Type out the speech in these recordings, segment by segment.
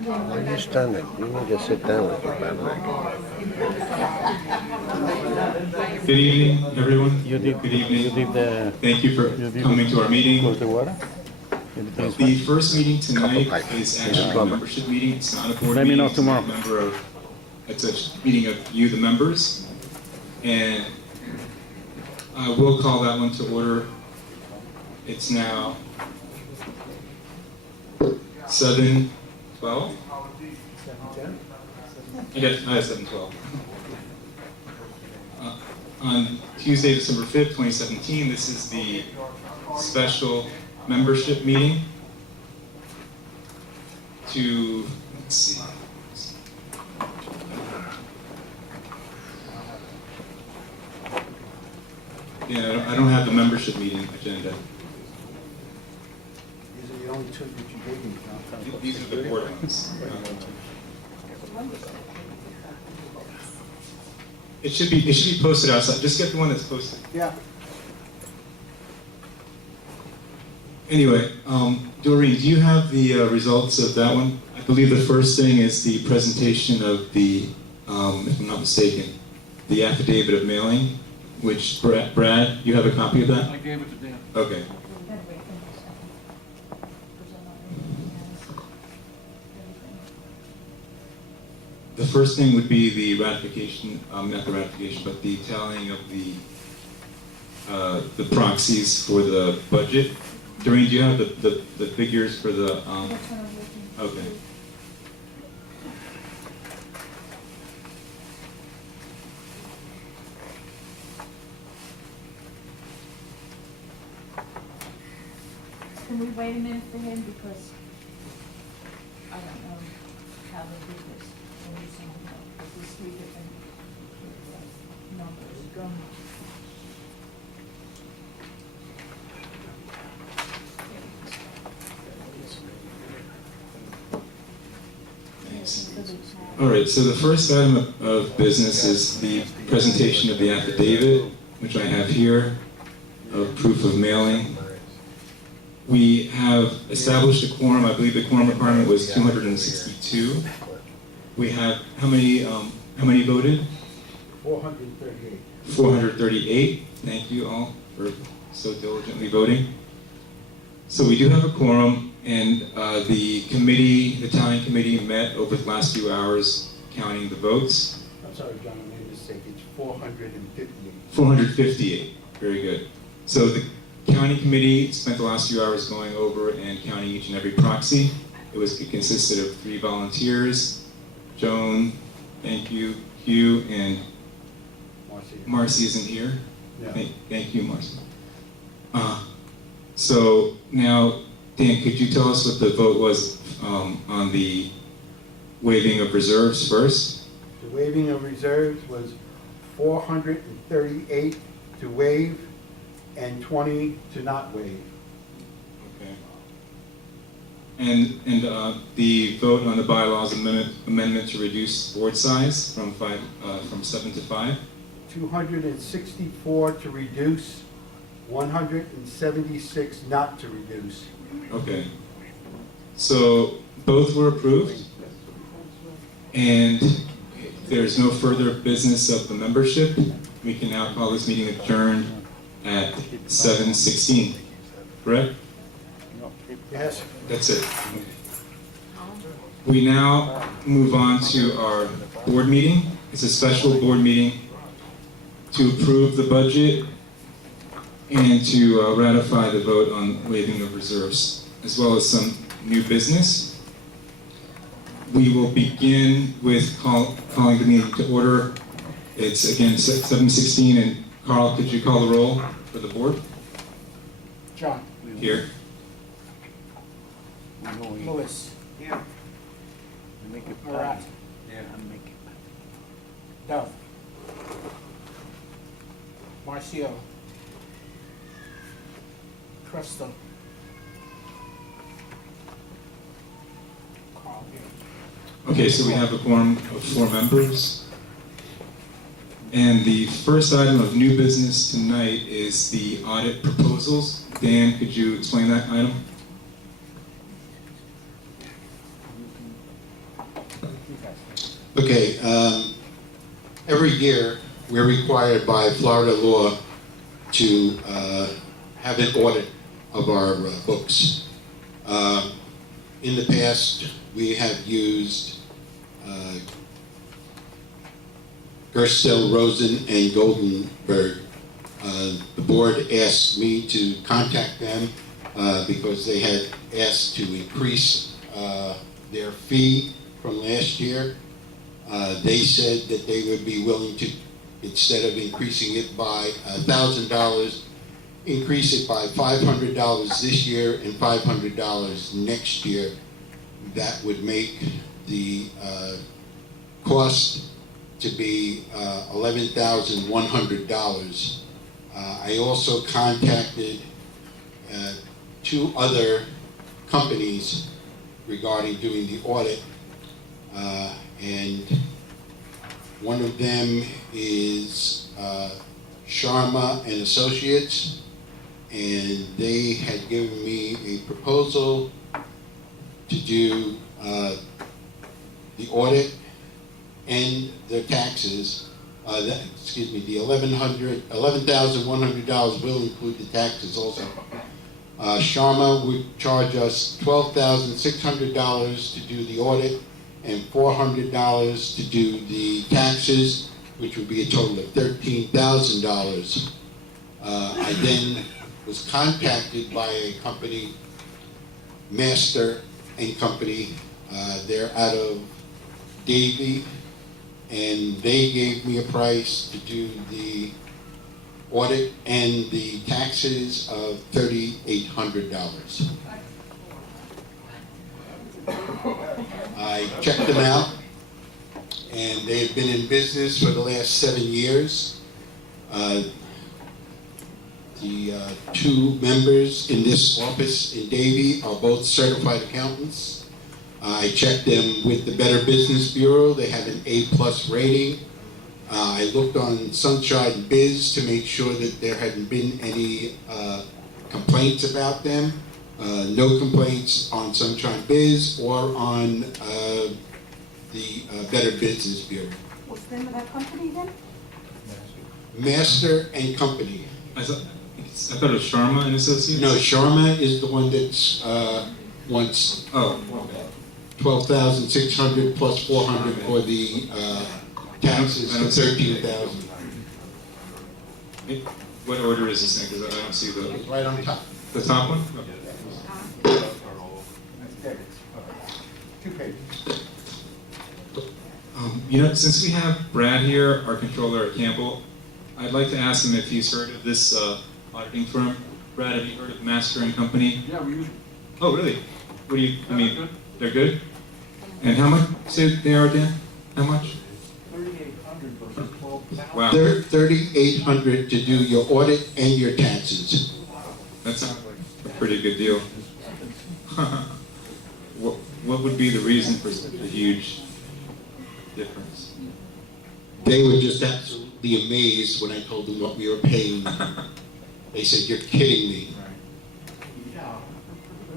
Why are you standing? You need to sit down with your bad leg. Good evening, everyone. You did, Good evening. you did the, Thank you for you did coming to our meeting. close the water? You did the The first meeting tonight pipe. is He's a actually a plumber. membership meeting. It's not a board Let me meeting. know It's tomorrow. a member of, it's a meeting of you, the members. And I will call that one to order. It's now 7:12. I have 7:12. On Tuesday, December 5th, 2017, this is the special membership meeting to, let's see. Yeah, I don't have the membership meeting agenda. These are the only two that you gave me, John. These are the board ones. It should be posted outside. Just get the one that's posted. Yeah. Anyway, Doreen, do you have the results of that one? I believe the first thing is the presentation of the, if I'm not mistaken, the affidavit of mailing, which Brad, you have a copy of that? I gave it to Dan. Okay. The first thing would be the ratification, not the ratification, but the tallying of the proxies for the budget. Doreen, do you have the figures for the, okay. Can we wait a minute for him, because I don't know how they do this. They're using, these three different numbers going. Thanks. All right, so the first item of business is the presentation of the affidavit, which I have here, of proof of mailing. We have established a quorum. I believe the quorum requirement was 262. We have, how many voted? 438. 438. Thank you all for so diligently voting. So we do have a quorum, and the committee, the tallying committee, met over the last few hours counting the votes. I'm sorry, John, I made a mistake. It's 458. 458. Very good. So the county committee spent the last few hours going over and counting each and every proxy. It consisted of 3 volunteers, Joan, thank you, Hugh, and Marcy isn't here. Yeah. Thank you, Marcy. So now, Dan, could you tell us what the vote was on the waiving of reserves first? The waiving of reserves was 438 to waive and 20 to not waive. Okay. And the vote on the bylaws amendment to reduce board size from 7 to 5? 264 to reduce, 176 not to reduce. Okay. So both were approved, and if there's no further business of the membership, we can now call this meeting adjourned at 7:16. Correct? Yes. That's it. We now move on to our board meeting. It's a special board meeting to approve the budget and to ratify the vote on waiving of reserves, as well as some new business. We will begin with calling the meeting to order. It's again 7:16, and Carl, could you call the roll for the board? John. Here. Lewis. Here. Make it Marat. Yeah. Make it. Dove. Marcio. Crystal. Carl here. Okay, so we have a quorum of 4 members. And the first item of new business tonight is the audit proposals. Dan, could you explain that item? Okay, every year, we're required by Florida law to have an audit of our books. In the past, we have used Gerstel, Rosen, and Goldenberg. The board asked me to contact them because they had asked to increase their fee from last year. They said that they would be willing to, instead of increasing it by $1,000, increase it by $500 this year and $500 next year. That would make the cost to be $11,100. I also contacted 2 other companies regarding doing the audit, and one of them is Sharma and Associates, and they had given me a proposal to do the audit and the taxes. The $11,100 will include the taxes also. Sharma would charge us $12,600 to do the audit and $400 to do the taxes, which would be a total of $13,000. I then was contacted by a company, Master and Company. They're out of Davie, and they gave me a price to do the audit and the taxes of $3,800. I checked them out, and they've been in business for the last 7 years. The 2 members in this office in Davie are both certified accountants. I checked them with the Better Business Bureau. They have an A+ rating. I looked on Sunshine Biz to make sure that there hadn't been any complaints about them. No complaints on Sunshine Biz or on the Better Business Bureau. What's the name of that company then? Master and Company. I thought it was Sharma and Associates? No, Sharma is the one that's wants Oh, $12,600 plus $400 for the taxes for $13,000. okay. What order is this in? Because I don't see It's right on top. the top one. Okay. 2 pages. Since we have Brad here, our controller at Campbell, I'd like to ask him if he's heard of this auditing firm. Brad, have you heard of Master and Company? Yeah, we use. Oh, really? What do you? I mean, Good. they're good. And how much? Say they are, Dan. How much? 3,800 versus 12,000. Wow, $3,800 to do your audit and your taxes. that's a pretty good deal. What would be the reason for such a huge difference? They were just absolutely amazed when I told them what we were paying. They said, "You're kidding me."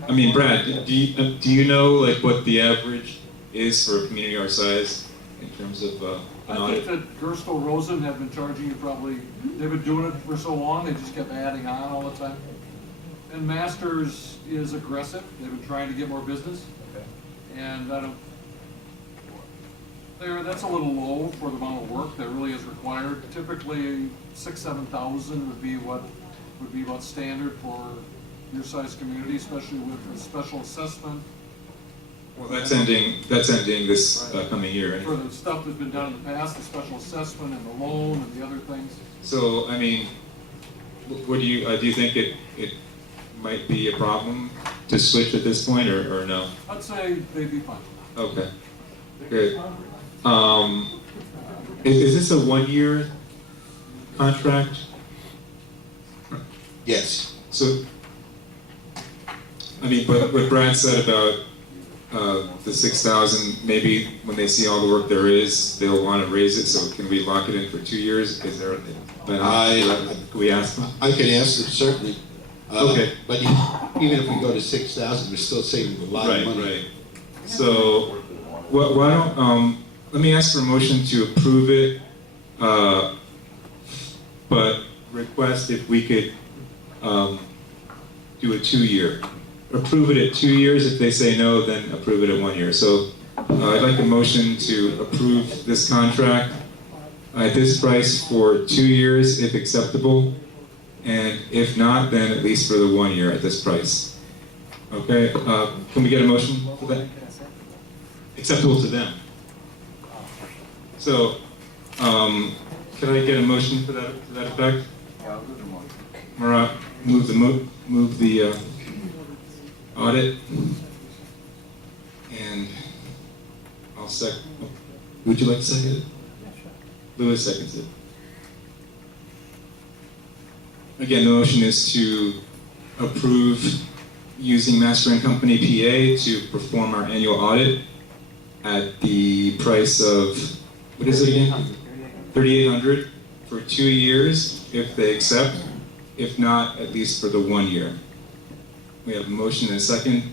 I mean, Brad, do you know like what the average is for a community our size in terms of an I audit? think that Gerstel Rosen have been charging you probably, they've been doing it for so long, they just kept adding on all the time. And Masters is aggressive, they've been trying to get more business. And that's a little low for the amount of work that really is required. Typically, 6,000-7,000 would be about standard for your size community, especially with a special assessment. Well, that's ending this coming year. For the stuff that's been done in the past, the special assessment and the loan and the other things. So, I mean, what do you think it might be a problem to switch at this point, or no? I'd say they'd be fine. Okay, good. Is this a 1-year contract? Yes. So, I mean, but what Brad said about the 6,000, maybe when they see all the work there is, they'll want to raise it. So can we lock it in for 2 years? Is there? Can we ask them? I can ask them, certainly. Okay. But even if we go to 6,000, we're still saving a lot of money. Right. So why don't, let me ask for a motion to approve it, but request if we could, do a 2-year. Approve it at 2 years. If they say no, then approve it at 1 year. So, I'd like a motion to approve this contract at this price for 2 years, if acceptable, and if not, then at least for the 1 year at this price. Okay, can we get a motion for that? Acceptable to them. So, could I get a motion for that, to that effect? Yeah, I'll do the motion. Marat, move the audit, and I'll would you like to second it? Louis seconds it. Again, the motion is to approve using Master and Company PA to perform our annual audit at the price of, what is it again? $3,800 for 2 years, if they accept. If not, at least for the 1 year. We have a motion and a second.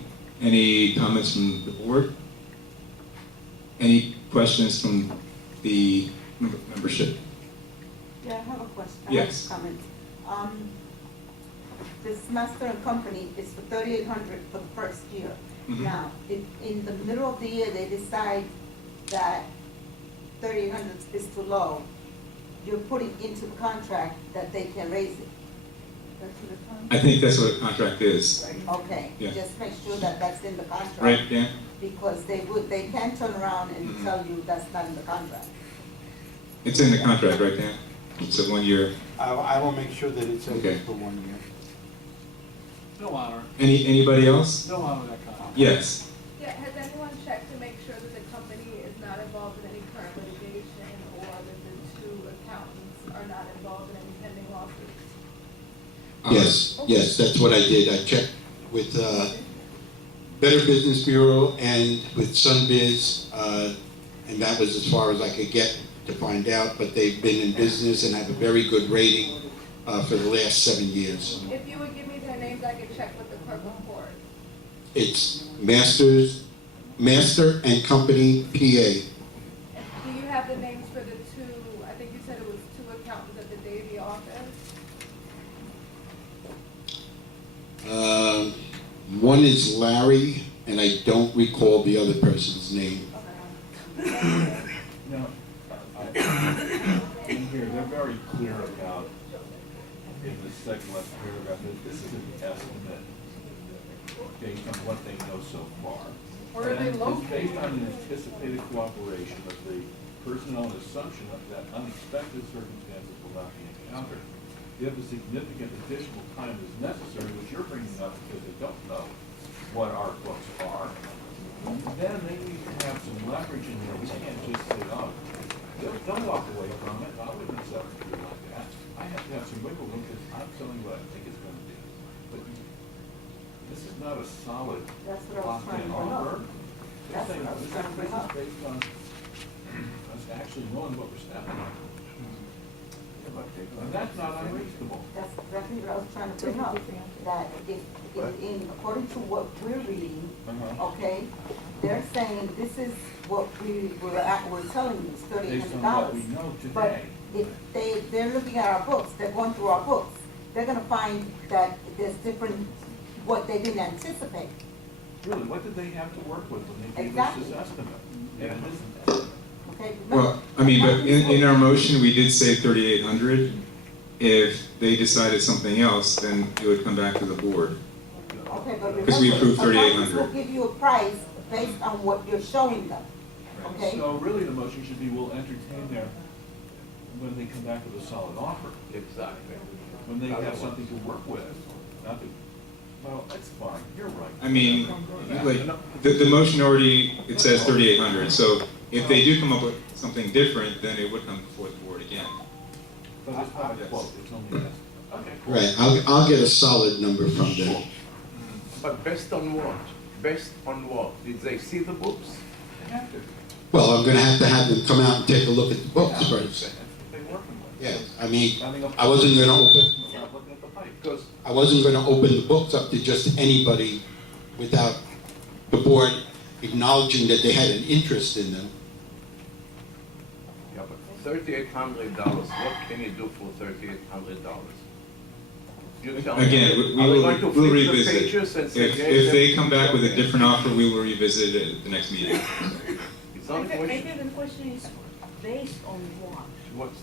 Any comments from the board? Any questions from the membership? Yeah, I have a question. Yes. I have a comment. This Master and Company is for $3,800 for the first year. Mhm. Now, if in the middle of the year they decide that $3,800 is too low, you're putting into the contract that they can raise it. That's what it's on? I think that's what a contract is. Okay, Yeah. just make sure that that's in the contract. Right, Dan? Because they can turn around and Mhm. tell you that's not in the contract. It's in the contract, right, Dan? It's a 1 year. I will make sure that it says Okay. it's for 1 year. They'll honor, Anybody else? they'll honor that contract. Yes. Yeah, has anyone checked to make sure that the company is not involved in any current litigation or that the two accountants are not involved in any pending lawsuits? Yes, that's what I did. I checked with Better Business Bureau and with Sunbiz, and that was as far as I could get to find out, but they've been in business and have a very good rating for the last 7 years. If you would give me their names, I could check with the clerk of court. It's Master and Company PA. Do you have the names for the two, I think you said it was two accountants at the Davie office? One is Larry, and I don't recall the other person's name. Now, in here, they're very clear about, in the second last paragraph, that this is an estimate based on what they know so far. Where are they And it's located? based on an anticipated cooperation of the personnel and assumption that unexpected circumstances will not be encountered. If a significant additional time is necessary, which you're bringing up because they don't know what our books are, then they need to have some leverage in there. We can't just say, oh, don't walk away from it. I wouldn't accept it like that. I have to have some wiggle room because I'm telling you what I think it's going to be. But this is not a solid That's what I was trying to locked-in bring up. offer. That's what I was trying to bring This is up. based on us actually knowing what we're stepping on. And that's not unreasonable. That's exactly what I was trying to bring up, that if, according to what we're reading, okay, they're saying this is what we're telling you, it's Based on $3,800. what we know But today. if they're looking at our books, they're going through our books, they're gonna find that there's different, what they didn't anticipate. Really, what did they have to work with when they gave us this estimate? And it isn't that. Okay? Well, I mean, but in our motion, we did say 3,800. If they decided something else, then it would come back to the board. Okay, but Because we remember, approved accountants 3,800. will give you a price based on what you're showing them, okay? So really, the motion should be, we'll entertain their, when they come back with a solid offer. Exactly. When they have something to work with, not to, well, that's fine, you're right. I mean, like, the motion already, it says 3,800. So if they do come up with something different, then it would come before the board again. But it's not a quote, it's only an estimate. Okay, cool. Right, I'll get a solid number from them. But based on what? Based on what? Did they see the books? They have to. Well, I'm gonna have to have them come out and take a look at the books first. That's what they're working with. Yeah, I mean, Having a- I wasn't gonna open, We're not looking at the pipe. Because I wasn't gonna open the books up to just anybody without the board acknowledging that they had an interest in them. Yeah, but $3,800, what can you do for $3,800? You tell me. Again, Are we going to we'll flip the revisit. pages and say, If yes, they come back with a different offer, we will revisit it at the next meeting. It's not a question. Maybe the question is based on what? What's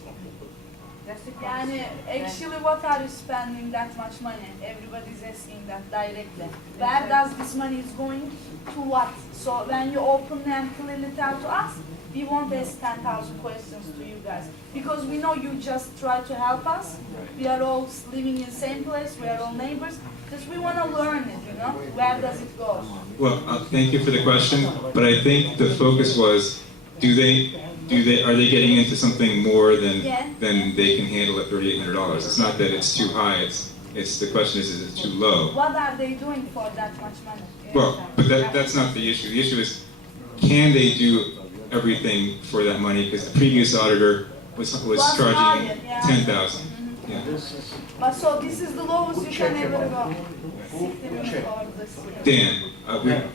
That's the Yani question. actually what are you spending that much money? Everybody's asking that directly. Where does this money is going to what? So when you openly and clearly tell to us, we won't ask 10,000 questions to you guys. Because we know you just try to help us. We are all living in the same place, we are all neighbors. Just we want to learn it, you know? Where does it go? Well, thank you for the question, but I think the focus was, are they getting into something more than they can handle at $3,800? It's not that it's too high, it's the question is it too low? What are they doing for that much money? Well, but that's not the issue. The issue is, can they do everything for that money? Because the previous auditor was charging higher, yeah. $10,000. Yeah. But so this is the lowest you can ever go. 60 million for this year. Dan,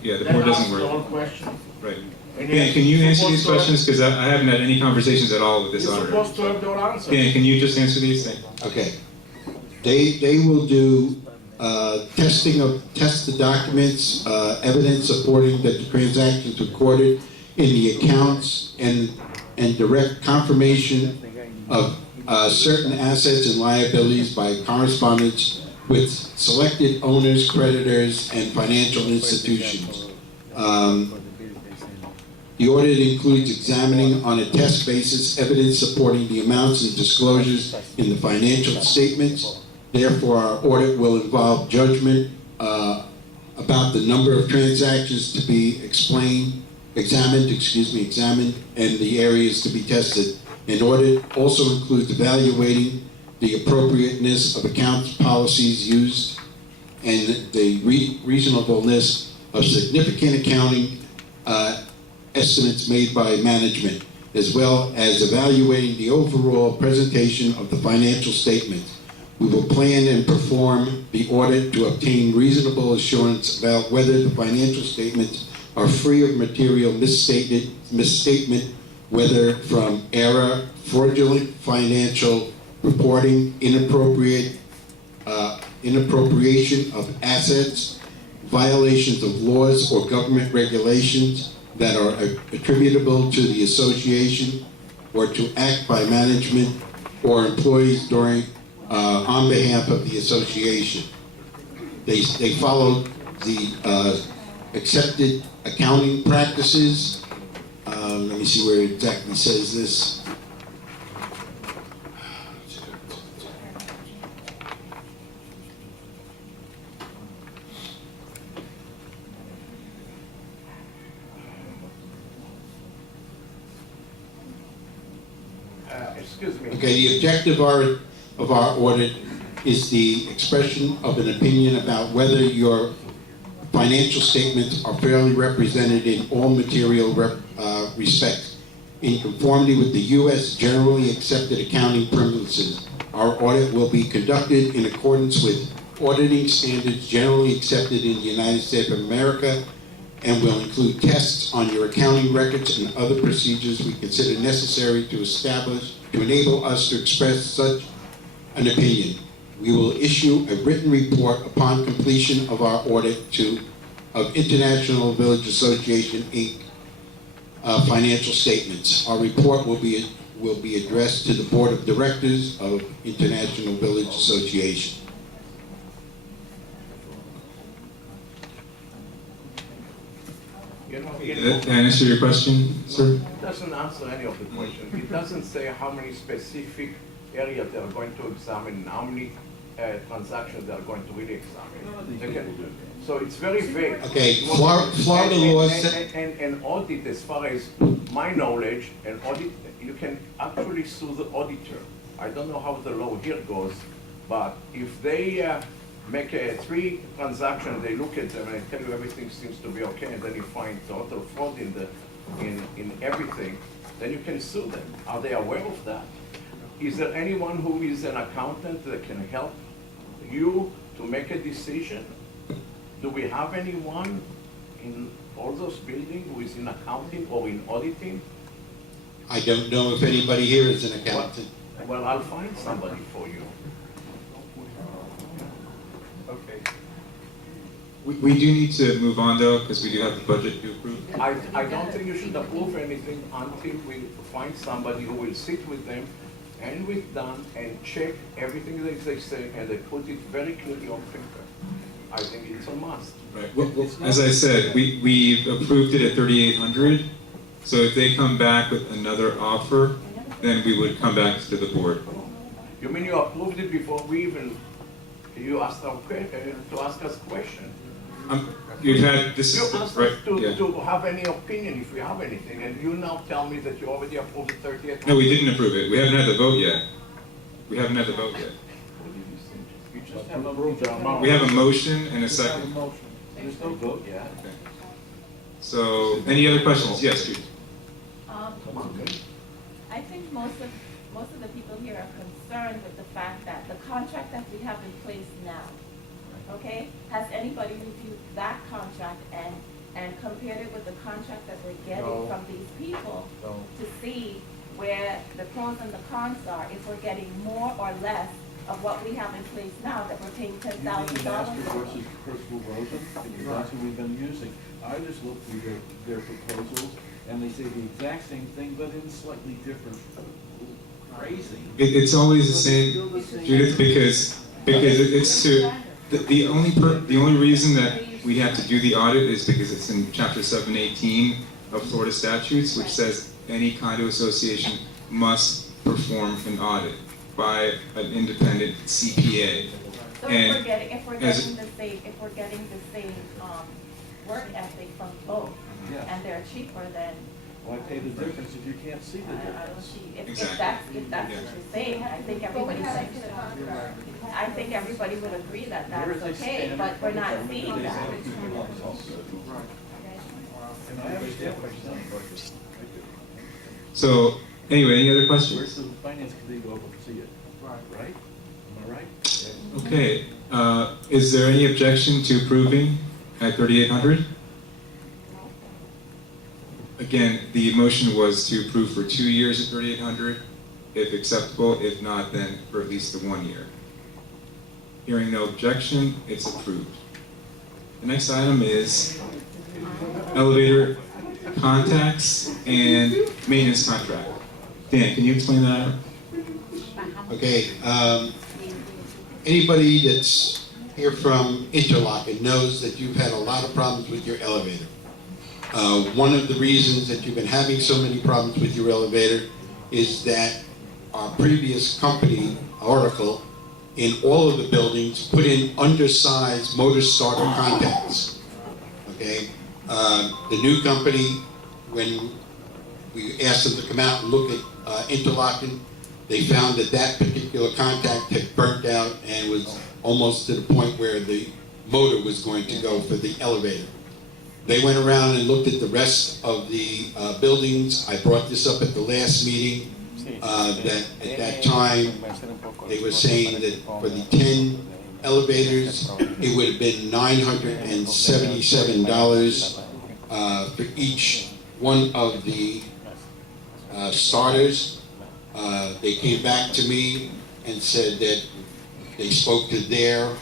the board doesn't work. question. Right. Dan, can you answer these questions? Because I haven't had any conversations at all with this You're auditor. supposed to have their answer. Dan, can you just answer these things? Okay. They will do test the documents, evidence supporting that the transactions recorded in the accounts, and direct confirmation of certain assets and liabilities by correspondence with selected owners, creditors, and financial institutions. The audit includes examining on a test basis evidence supporting the amounts and disclosures in the financial statements. Therefore, our audit will involve judgment about the number of transactions to be examined, and the areas to be tested. An audit also includes evaluating the appropriateness of accounts policies used and the reasonableness of significant accounting estimates made by management, as well as evaluating the overall presentation of the financial statements. We will plan and perform the audit to obtain reasonable assurance about whether the financial statements are free of material misstatement, whether from error, fraudulent financial reporting, inappropriation of assets, violations of laws or government regulations that are attributable to the association, or to act by management or employees on behalf of the association. They follow the accepted accounting practices. Let me see where it exactly says this. Excuse me. Okay, the objective of our audit is the expression of an opinion about whether your financial statements are fairly represented in all material respects, in conformity with the U.S. generally accepted accounting principles. Our audit will be conducted in accordance with auditing standards generally accepted in the United States of America, and will include tests on your accounting records and other procedures we consider necessary to enable us to express such an opinion. We will issue a written report upon completion of our audit of International Village Association, Inc. Financial statements. Our report will be addressed to the Board of Directors of International Village Association. Did that answer your question, sir? It doesn't answer any of the questions. It doesn't say how many specific areas they are going to examine, and how many transactions they are going to really examine. So it's very vague. Okay, Florida law and audit, as far as my knowledge, an audit, you can actually sue the auditor. I don't know how the law here goes, but if they make 3 transactions, they look at them and tell you everything seems to be okay, and then you find total fraud in everything, then you can sue them. Are they aware of that? Is there anyone who is an accountant that can help you to make a decision? Do we have anyone in all those buildings who is in accounting or in auditing? I don't know if anybody here is an accountant. Well, I'll find somebody for you. Okay. We do need to move on though, because we do have the budget to approve. I don't think you should approve anything until we find somebody who will sit with them and with Dan and check everything that they say, and they put it very clearly on paper. I think it's a must. Right. Well, as I said, we've approved it at 3,800. So if they come back with another offer, then we would come back to the board. You mean you approved it before we even, you asked to ask us question? You've had this. You asked Right, us yeah. to have any opinion if we have anything, and you now tell me that you already approved the 38. No, we didn't approve it. We haven't had the vote yet. We haven't had the vote yet. You just have a vote. We have a motion and a second. There's no vote yet. Okay. So, any other questions? Yes, Judy. Come on, man. I think most of the people here are concerned with the fact that the contract that we have in place now, okay? Has anybody reviewed that contract and compared it with the contract that we're getting No. from these people No. to see where the pros and the cons are, if we're getting more or less of what we have in place now, that we're paying $10,000? You mean Master versus Percival Rosen? Because that's what we've been using. I just looked through their proposals, and they say the exact same thing, but in slightly different phrasing. It's always the same, Judith, because it's to, the only reason that we have to do the audit is because it's in chapter 718 of Florida statutes, which says any condo association must perform an audit by an independent CPA. So And if we're as- getting the same work ethic from both, Yeah. and they're cheaper, then Why pay the difference if you can't see the I don't difference? see, if Exactly. that's what you're saying, I think everybody would agree that There is that's a okay, standard but we're not for seeing the that. And I understand what you're saying. So, anyway, any other Where's questions? the finance committee go over to see it? Right? Am I right? Okay, is there any objection to approving at 3,800? Again, the motion was to approve for 2 years at 3,800, if acceptable. If not, then for at least the 1 year. Hearing no objection, it's approved. The next item is elevator contacts and maintenance contract. Dan, can you explain that? Okay, anybody that's here from Interlochen knows that you've had a lot of problems with your elevator. One of the reasons that you've been having so many problems with your elevator is that our previous company, Oracle, in all of the buildings, put in undersized motor starter contacts. Okay? The new company, when we asked them to come out and look at Interlochen, they found that that particular contact had burnt out and was almost to the point where the motor was going to go for the elevator. They went around and looked at the rest of the buildings. I brought this up at the last meeting, that at that time, they were saying that for the 10 elevators, it would have been $977 for each one of the starters. They came back to me and said that they spoke to their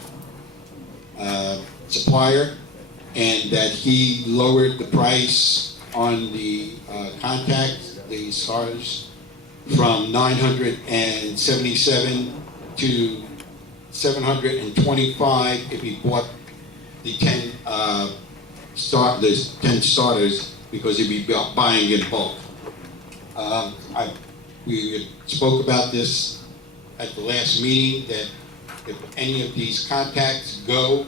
supplier and that he lowered the price on the contacts, the starters, from $977 to $725 if he bought the 10 starters, because he'd be buying in bulk. We spoke about this at the last meeting, that if any of these contacts go,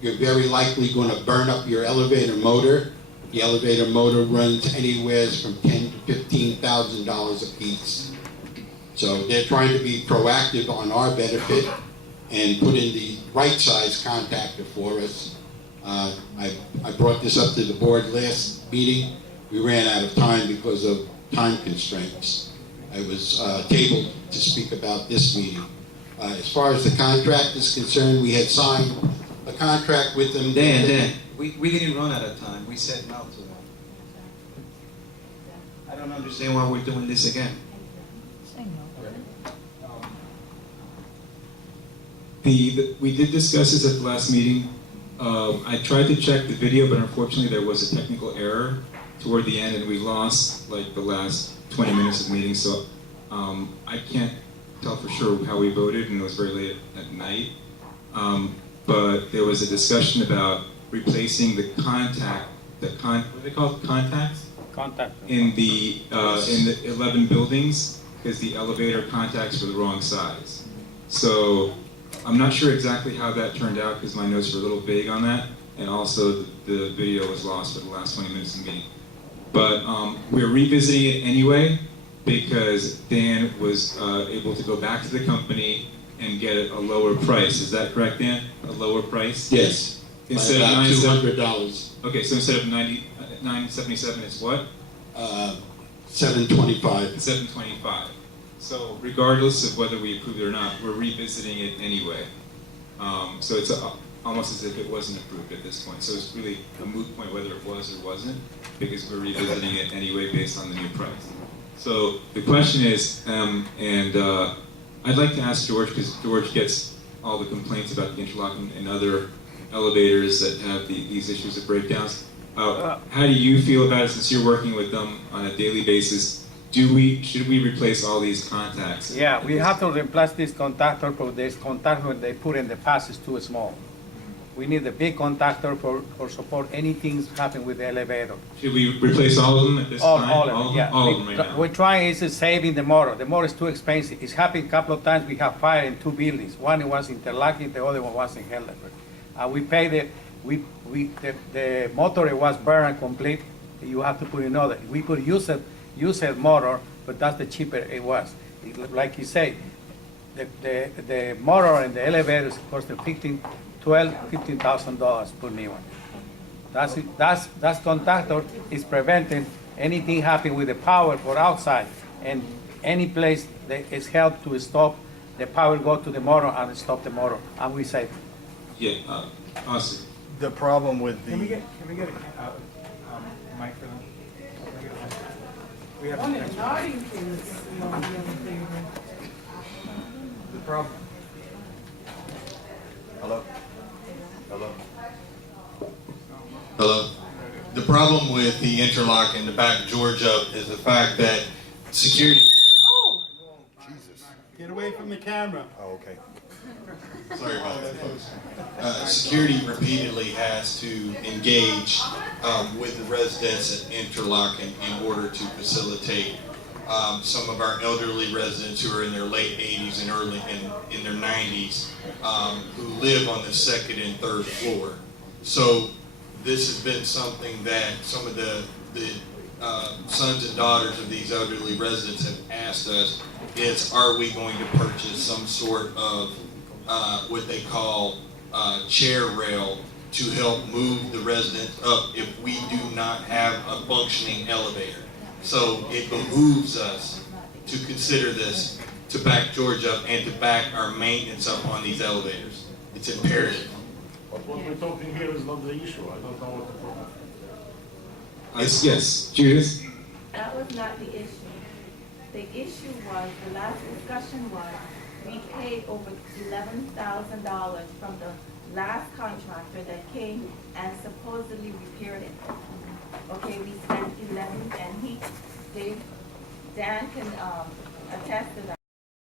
you're very likely going to burn up your elevator motor. The elevator motor runs anywhere from $10,000 to $15,000 a piece. So they're trying to be proactive on our benefit and put in the right size contactor for us. I brought this up to the board last meeting. We ran out of time because of time constraints. I was tabled to speak about this meeting. As far as the contract is concerned, we had signed a contract with them. Dan, we didn't run out of time. We said no to them. I don't understand why we're doing this again. We did discuss this at the last meeting. I tried to check the video, but unfortunately there was a technical error toward the end, and we lost like the last 20 minutes of meeting. So I can't tell for sure how we voted, and it was very late at night. But there was a discussion about replacing the what are they called, contacts? Contact. In the 11 buildings, because the elevator contacts were the wrong size. So I'm not sure exactly how that turned out, because my notes were a little vague on that, and also the video was lost for the last 20 minutes of the meeting. But we're revisiting it anyway, because Dan was able to go back to the company and get a lower price. Is that correct, Dan? A lower price? Yes, by Instead of about $977. $200. Okay, so instead of $977, it's what? $725. $725. So regardless of whether we approve it or not, we're revisiting it anyway. So it's almost as if it wasn't approved at this point. So it's really a moot point whether it was or wasn't, because we're revisiting it anyway based on the new price. So the question is, I'd like to ask George, because George gets all the complaints about the interlocking and other elevators that have these issues of breakdowns. How do you feel about it, since you're working with them on a daily basis? Should we replace all these contacts? Yeah, we have to replace this contactor, because this contactor they put in the past is too small. We need a big contactor for support anything happen with the elevator. Should we replace all of them at this time? All of them, yeah. All of them right now. We're trying is saving the motor. The motor is too expensive. It's happened a couple of times. We have fire in 2 buildings. One was interlocking, the other one was in Helderberg. We pay the motor, it was burned complete. You have to put another. We could use a motor, but that's the cheaper it was. Like you say, the motor and the elevators cost $15,000 per new one. That's contactor is preventing anything happen with the power for outside, and any place that is helped to stop the power go to the motor and stop the motor, and we save. Yeah, awesome. The problem with the. Can we get a mic for them? We have One an in extra. Nottington is the only thing. The problem. Hello? Hello? Hello. The problem with the interlock and the back George up is the fact that security. Oh! Jesus. Get away from the camera. Oh, okay. Sorry about that, folks. Security repeatedly has to engage with the residents at Interlochen in order to facilitate some of our elderly residents who are in their late 80s and early in their 90s who live on the 2nd and 3rd floor. So this has been something that some of the sons and daughters of these elderly residents have asked us is, are we going to purchase some sort of what they call chair rail to help move the residents up if we do not have a functioning elevator. So it behooves us to consider this, to back George up and to back our maintenance up on these elevators. It's imperative. But what we're talking here is not the issue. I don't know what the problem Yes, Judith? That was not the issue. The issue was, the last discussion was, we paid over $11,000 from the last contractor that came and supposedly repaired it. Okay, we spent 11, and Dan can attest to that.